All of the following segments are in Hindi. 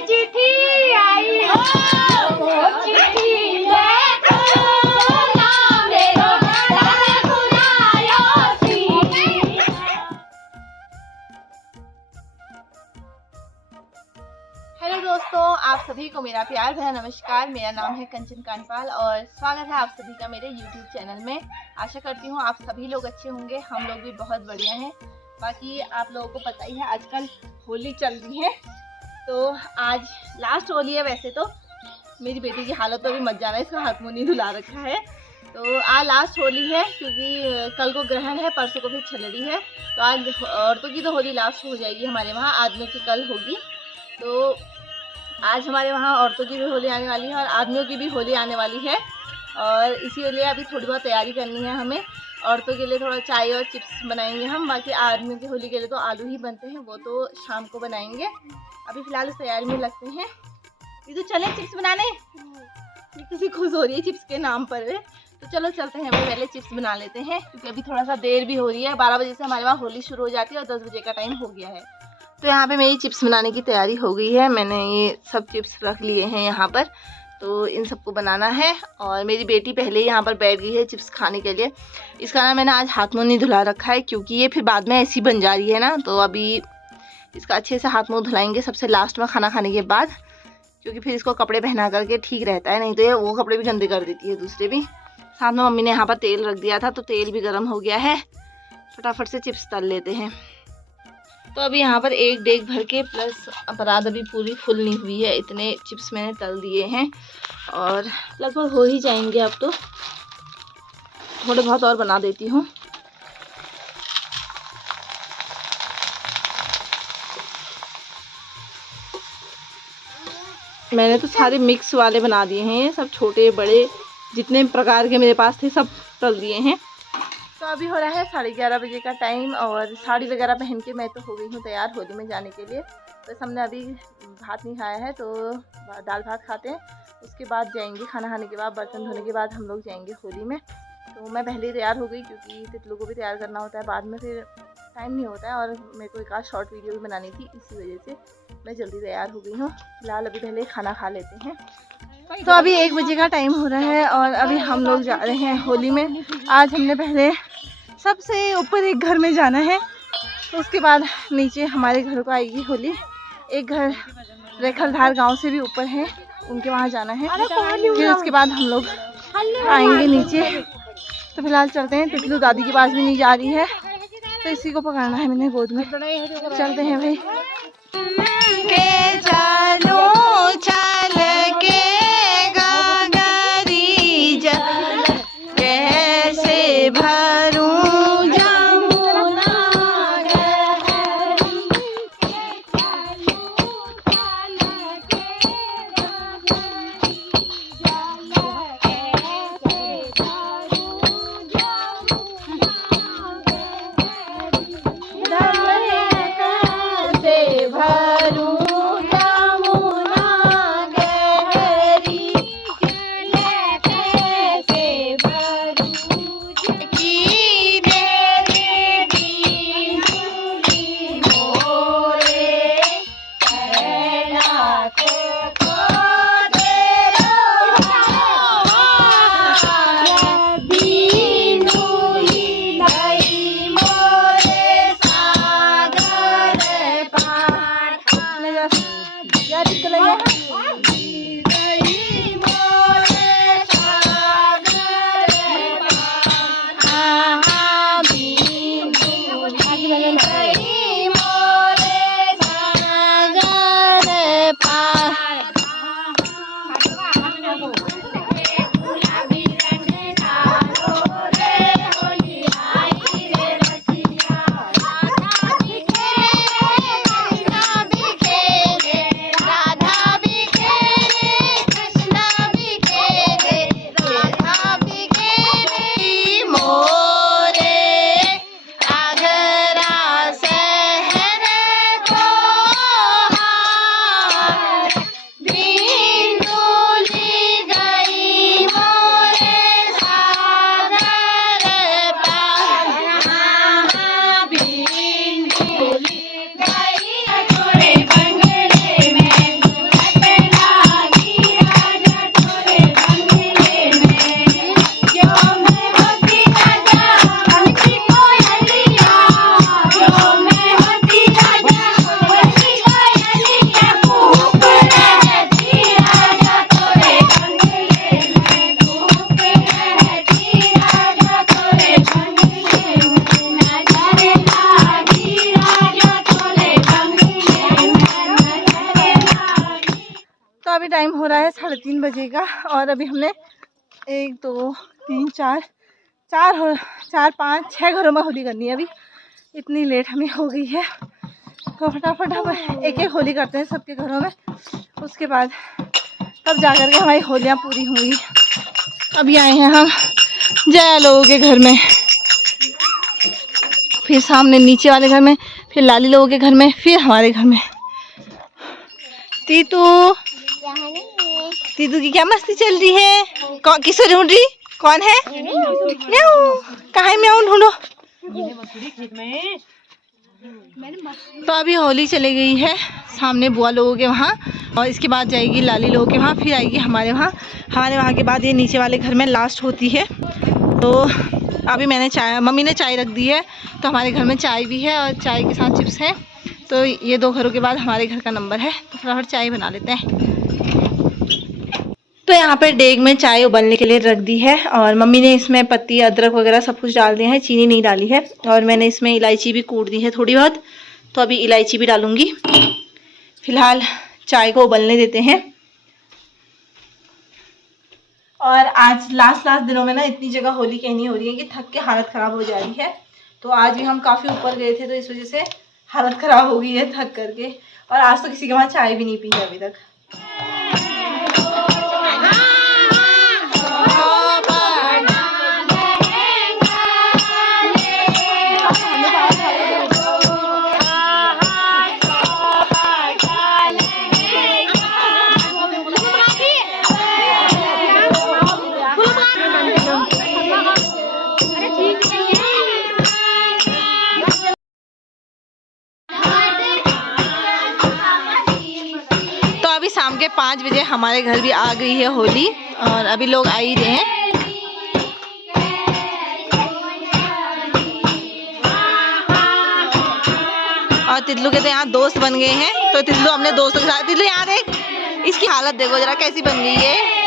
चिट्ठी आई ओ चिट्ठी लेको ना मेरो घर सुनायो सी। हेलो दोस्तों, आप सभी को मेरा प्यार भरा नमस्कार। मेरा नाम है कंचन कांडपाल और स्वागत है आप सभी का मेरे YouTube चैनल में। आशा करती हूँ आप सभी लोग अच्छे होंगे, हम लोग भी बहुत बढ़िया हैं। बाकी आप लोगों को पता ही है आजकल होली चल रही है, तो आज लास्ट होली है। वैसे तो मेरी बेटी की हालत तो अभी मत जाना, इसका हाथ मुँह नहीं धुला रखा है। तो आज लास्ट होली है क्योंकि कल को ग्रहण है, परसों को फिर छलड़ी है। तो आज औरतों की तो होली लास्ट हो जाएगी हमारे वहाँ, आदमियों की कल होगी। तो आज हमारे वहाँ औरतों की भी होली आने वाली है और आदमियों की भी होली आने वाली है, और इसीलिए अभी थोड़ी बहुत तैयारी करनी है हमें। औरतों के लिए थोड़ा चाय और चिप्स बनाएंगे हम, बाकी आदमियों की होली के लिए तो आलू ही बनते हैं, वो तो शाम को बनाएंगे। अभी फ़िलहाल इस तैयारी में लगते हैं। ये तो चले चिप्स बनाने, ये किसी खुश हो रही है चिप्स के नाम पर वे। तो चलो चलते हैं, अभी पहले चिप्स बना लेते हैं क्योंकि अभी थोड़ा सा देर भी हो रही है। 12 बजे से हमारे वहाँ होली शुरू हो जाती है और 10 बजे का टाइम हो गया है। तो यहाँ पे मेरी चिप्स बनाने की तैयारी हो गई है। मैंने ये सब चिप्स रख लिए हैं यहाँ पर, तो इन सबको बनाना है। और मेरी बेटी पहले ही यहाँ पर बैठ गई है चिप्स खाने के लिए। इसका ना मैंने आज हाथ मुँह नहीं धुला रखा है क्योंकि ये फिर बाद में ऐसी बन जा रही है ना, तो अभी इसका अच्छे से हाथ मुँह धुलाएंगे सबसे लास्ट में खाना खाने के बाद, क्योंकि फिर इसको कपड़े पहना करके ठीक रहता है, नहीं तो ये वो कपड़े भी गंदे कर देती है दूसरे भी। साथ में मम्मी ने यहाँ पर तेल रख दिया था, तो तेल भी गर्म हो गया है। फटाफट से चिप्स तल लेते हैं। तो अभी यहाँ पर एक डेग भर के प्लस अपराध अभी पूरी फुल नहीं हुई है, इतने चिप्स मैंने तल दिए हैं और लगभग हो ही जाएंगे। अब तो थोड़े बहुत और बना देती हूँ। मैंने तो सारे मिक्स वाले बना दिए हैं, सब छोटे बड़े जितने प्रकार के मेरे पास थे सब तल दिए हैं। तो अभी हो रहा है 11:30 बजे का टाइम और साड़ी वगैरह पहन के मैं तो हो गई हूँ तैयार होली में जाने के लिए। बस हमने अभी भात नहीं खाया है, तो दाल भात खाते हैं, उसके बाद जाएंगे। खाना खाने के बाद बर्तन धोने के बाद हम लोग जाएंगे होली में। तो मैं पहले ही तैयार हो गई क्योंकि तितलू को भी तैयार करना होता है, बाद में फिर टाइम नहीं होता है और मेरे को एक आध शॉर्ट वीडियो भी बनानी थी, इसी वजह से मैं जल्दी तैयार हो गई हूँ। फिलहाल अभी पहले खाना खा लेते हैं। तो अभी 1 बजे का टाइम हो रहा है और अभी हम लोग जा रहे हैं होली में। आज हमने पहले सबसे ऊपर एक घर में जाना है, तो उसके बाद नीचे हमारे घर को आएगी होली। एक घर रेखलधार गांव से भी ऊपर है, उनके वहाँ जाना है। फिर उसके बाद हम लोग आएंगे नीचे। तो फिलहाल चलते हैं। तितलू दादी के पास भी नहीं जा रही है, तो इसी को पकड़ना है मैंने गोद में। चलते हैं भाई। तो अभी टाइम हो रहा है 3:30 बजे का और अभी हमने 1 2 3 4 5 6 घरों में होली करनी है। अभी इतनी लेट हमें हो गई है तो फटाफट हम एक एक होली करते हैं सबके घरों में, उसके बाद तब जा कर के हमारी होलियाँ पूरी होंगी। अभी आए हैं हम जया लोगों के घर में, फिर सामने नीचे वाले घर में, फिर लाली लोगों के घर में, फिर हमारे घर में। तीतू तीतू की क्या मस्ती चल रही है? किसको ढूंढ रही? कौन है? म्याऊ। कहाँ है म्याऊ? ढूंढो। तो अभी होली चली गई है सामने बुआ लोगों के वहाँ और इसके बाद जाएगी लाली लोगों के वहाँ, फिर आएगी हमारे वहाँ। हमारे वहाँ के बाद ये नीचे वाले घर में लास्ट होती है। तो अभी मैंने मम्मी ने चाय रख दी है तो हमारे घर में चाय भी है और चाय के साथ चिप्स है। तो ये 2 घरों के बाद हमारे घर का नंबर है तो फटाफट चाय बना लेते हैं। तो यहाँ पे डेग में चाय उबलने के लिए रख दी है और मम्मी ने इसमें पत्ती अदरक वगैरह सब कुछ डाल दिया है, चीनी नहीं डाली है। और मैंने इसमें इलायची भी कूट दी है थोड़ी बहुत, तो अभी इलायची भी डालूंगी। फिलहाल चाय को उबलने देते हैं। और आज लास्ट दिनों में ना इतनी जगह होली कहनी हो रही है कि थक के हालत ख़राब हो जा रही है। तो आज भी हम काफ़ी ऊपर गए थे तो इस वजह से हालत ख़राब हो गई है थक करके। और आज तो किसी के वहाँ चाय भी नहीं पी है अभी तक। शाम के 5 बजे हमारे घर भी आ गई है होली और अभी लोग आ ही रहे हैं। और तितलू के तो यहाँ दोस्त बन गए हैं तो तितलू अपने दोस्तों के साथ, तितलू यहाँ देख, इसकी हालत देखो जरा कैसी बन गई है।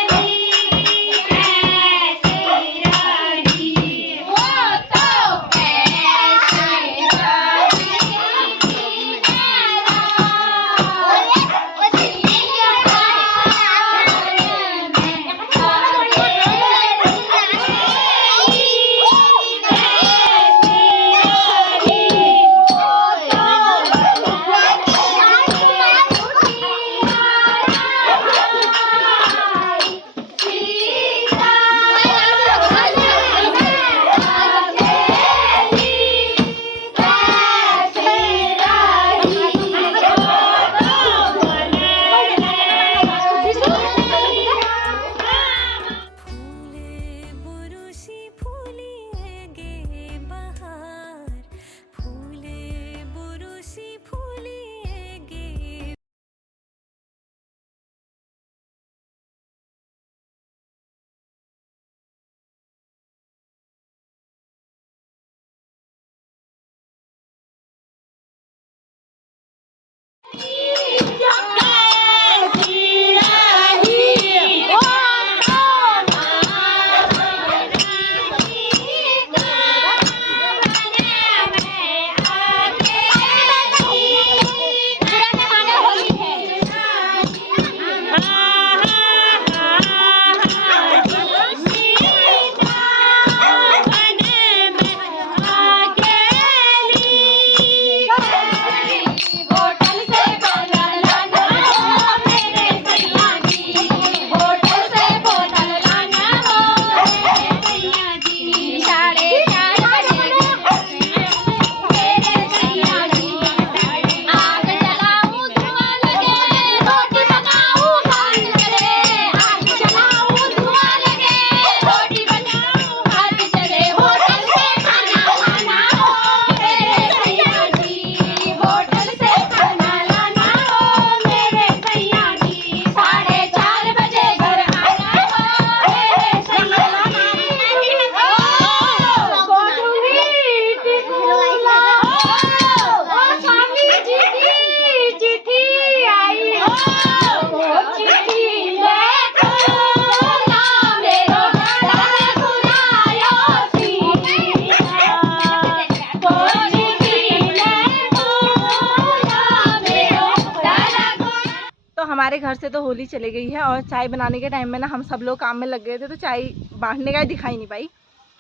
तो हमारे घर से तो होली चली गई है और चाय बनाने के टाइम में ना हम सब लोग काम में लग गए थे, तो चाय बांटने का दिखाई नहीं पाई,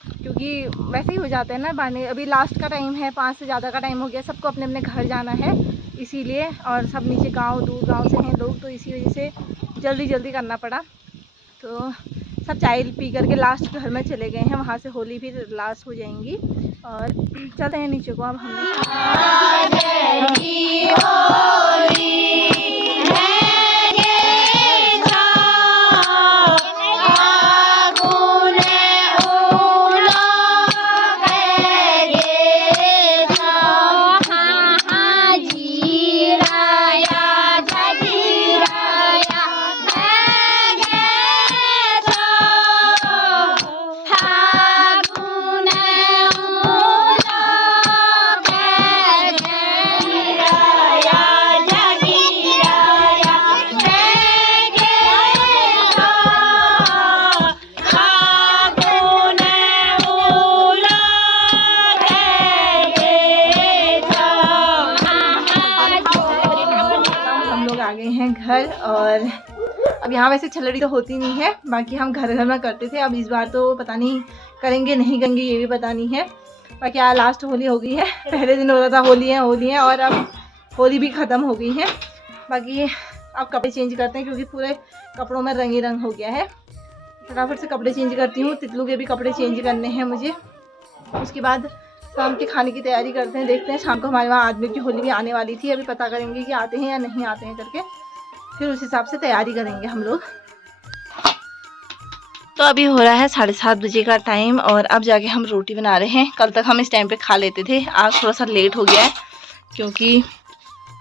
क्योंकि वैसे ही हो जाता है ना बांटने। अभी लास्ट का टाइम है, 5 से ज़्यादा का टाइम हो गया, सबको अपने अपने घर जाना है इसीलिए, और सब नीचे गांव दूर गांव से हैं लोग, तो इसी वजह से जल्दी जल्दी करना पड़ा। तो सब चाय पी करके लास्ट घर में चले गए हैं, वहाँ से होली भी लास्ट हो जाएंगी। और चलते हैं नीचे को अब हम। घर, और अब यहाँ वैसे छलड़ी तो होती नहीं है, बाकी हम घर घर में करते थे। अब इस बार तो पता नहीं करेंगे नहीं करेंगे, ये भी पता नहीं है। बाकी आज लास्ट होली हो गई है, पहले दिन हो रहा था होली है और अब होली भी ख़त्म हो गई है। बाकी अब कपड़े चेंज करते हैं, क्योंकि पूरे कपड़ों में रंग ही रंग हो गया है। फटाफट से कपड़े चेंज करती हूँ, तितलू के भी कपड़े चेंज करने हैं मुझे। उसके बाद शाम के खाने की तैयारी करते हैं, देखते हैं। शाम को हमारे वहाँ आदमी की होली भी आने वाली थी, अभी पता करेंगे कि आते हैं या नहीं आते हैं करके, फिर उस हिसाब से तैयारी करेंगे हम लोग। तो अभी हो रहा है 7:30 बजे का टाइम, और अब जाके हम रोटी बना रहे हैं। कल तक हम इस टाइम पे खा लेते थे, आज थोड़ा सा लेट हो गया है, क्योंकि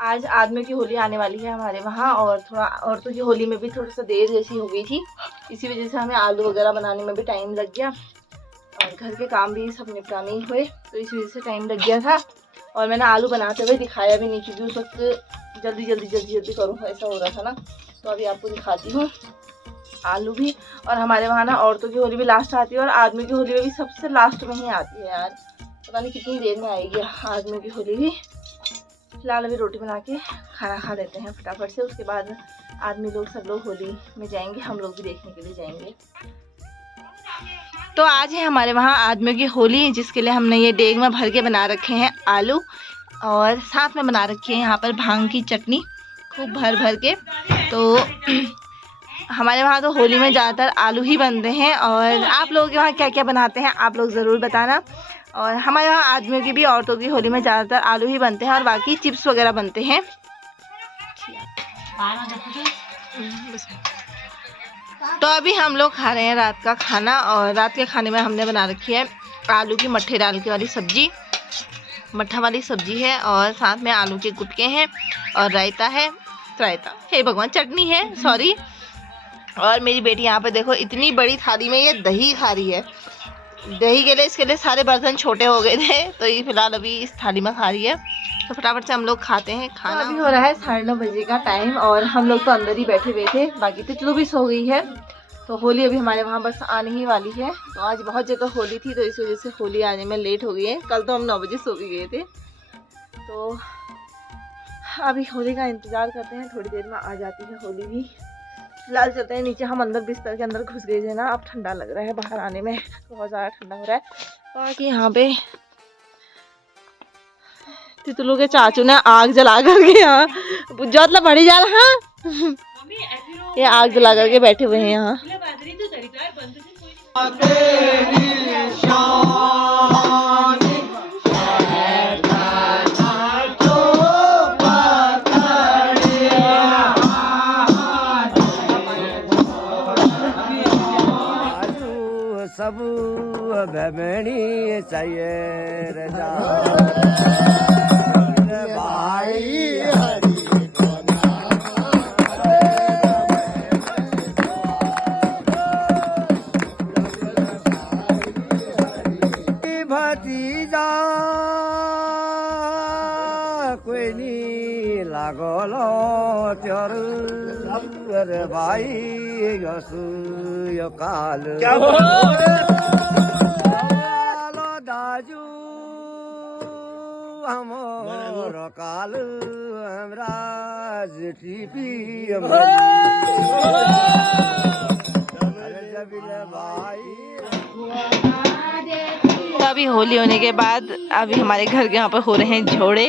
आज आदमी की होली आने वाली है हमारे वहाँ, और थोड़ा औरतों की होली में भी थोड़ा सा देर जैसी हो गई थी, इसी वजह से हमें आलू वगैरह बनाने में भी टाइम लग गया, और घर के काम भी सब निपटा नहीं हुए, तो इस वजह से टाइम लग गया था। और मैंने आलू बनाते हुए दिखाया भी नहीं, क्योंकि उस वक्त जल्दी करूँ ऐसा हो रहा था ना। तो अभी आपको दिखाती हूँ आलू भी। और हमारे वहाँ ना औरतों की होली भी लास्ट आती है, और आदमी की होली भी सबसे लास्ट में ही आती है यार, पता नहीं कितनी देर में आएगी आदमी की होली भी। फिलहाल अभी रोटी बना के खाना खा लेते हैं फटाफट से, उसके बाद आदमी लोग सब लोग होली में जाएंगे, हम लोग भी देखने के लिए जाएंगे। तो आज है हमारे वहाँ आदमियों की होली, जिसके लिए हमने ये देग में भर के बना रखे हैं आलू, और साथ में बना रखी है यहाँ पर भांग की चटनी खूब भर भर के। तो हमारे वहाँ तो होली में ज़्यादातर आलू ही बनते हैं, और आप लोगों के वहाँ क्या क्या बनाते हैं आप लोग ज़रूर बताना। और हमारे वहाँ आदमियों की भी औरतों की होली में ज़्यादातर आलू ही बनते हैं, और बाकी चिप्स वगैरह बनते हैं। तो अभी हम लोग खा रहे हैं रात का खाना, और रात के खाने में हमने बना रखी है आलू की मट्ठे डाल के वाली सब्जी, मट्ठा वाली सब्जी है, और साथ में आलू के गुटके हैं, और रायता है, हे भगवान चटनी है सॉरी। और मेरी बेटी यहाँ पे देखो इतनी बड़ी थाली में ये दही खा रही है। दही के लिए इसके लिए सारे बर्तन छोटे हो गए थे, तो ये फिलहाल अभी इस थाली में खा रही है। तो फटाफट से हम लोग खाते हैं खाना। तो अभी हो रहा है 9:30 बजे का टाइम, और हम लोग तो अंदर ही बैठे हुए थे, बाकी तितलू भी सो गई है। तो होली अभी हमारे वहाँ बस आने ही वाली है। तो आज बहुत जगह होली थी, तो इस वजह से होली आने में लेट हो गई है। कल तो हम 9 बजे सो भी गए थे। तो अभी होली का इंतज़ार करते हैं, थोड़ी देर में आ जाती है होली भी। फिलहाल चलते हैं नीचे, हम अंदर बिस्तर के अंदर घुस गए थे ना, अब ठंडा लग रहा है, बाहर आने में बहुत ज़्यादा ठंडा हो रहा है। बाकी यहाँ पे तितलू के चाचू ने आग जला करके यहाँ बुझा बड़ी जाल, हाँ ये आग जला करके बैठे हुए हैं यहाँ। सब भैमणी चाहिए रजा भाई हरी भतीजा कोई नहीं लागलो त्योर भाई गसु यो काल दाजू हमरो काल हमराज टीपी भाई। तो अभी होली होने के बाद अभी हमारे घर के यहाँ पर हो रहे हैं झोड़े।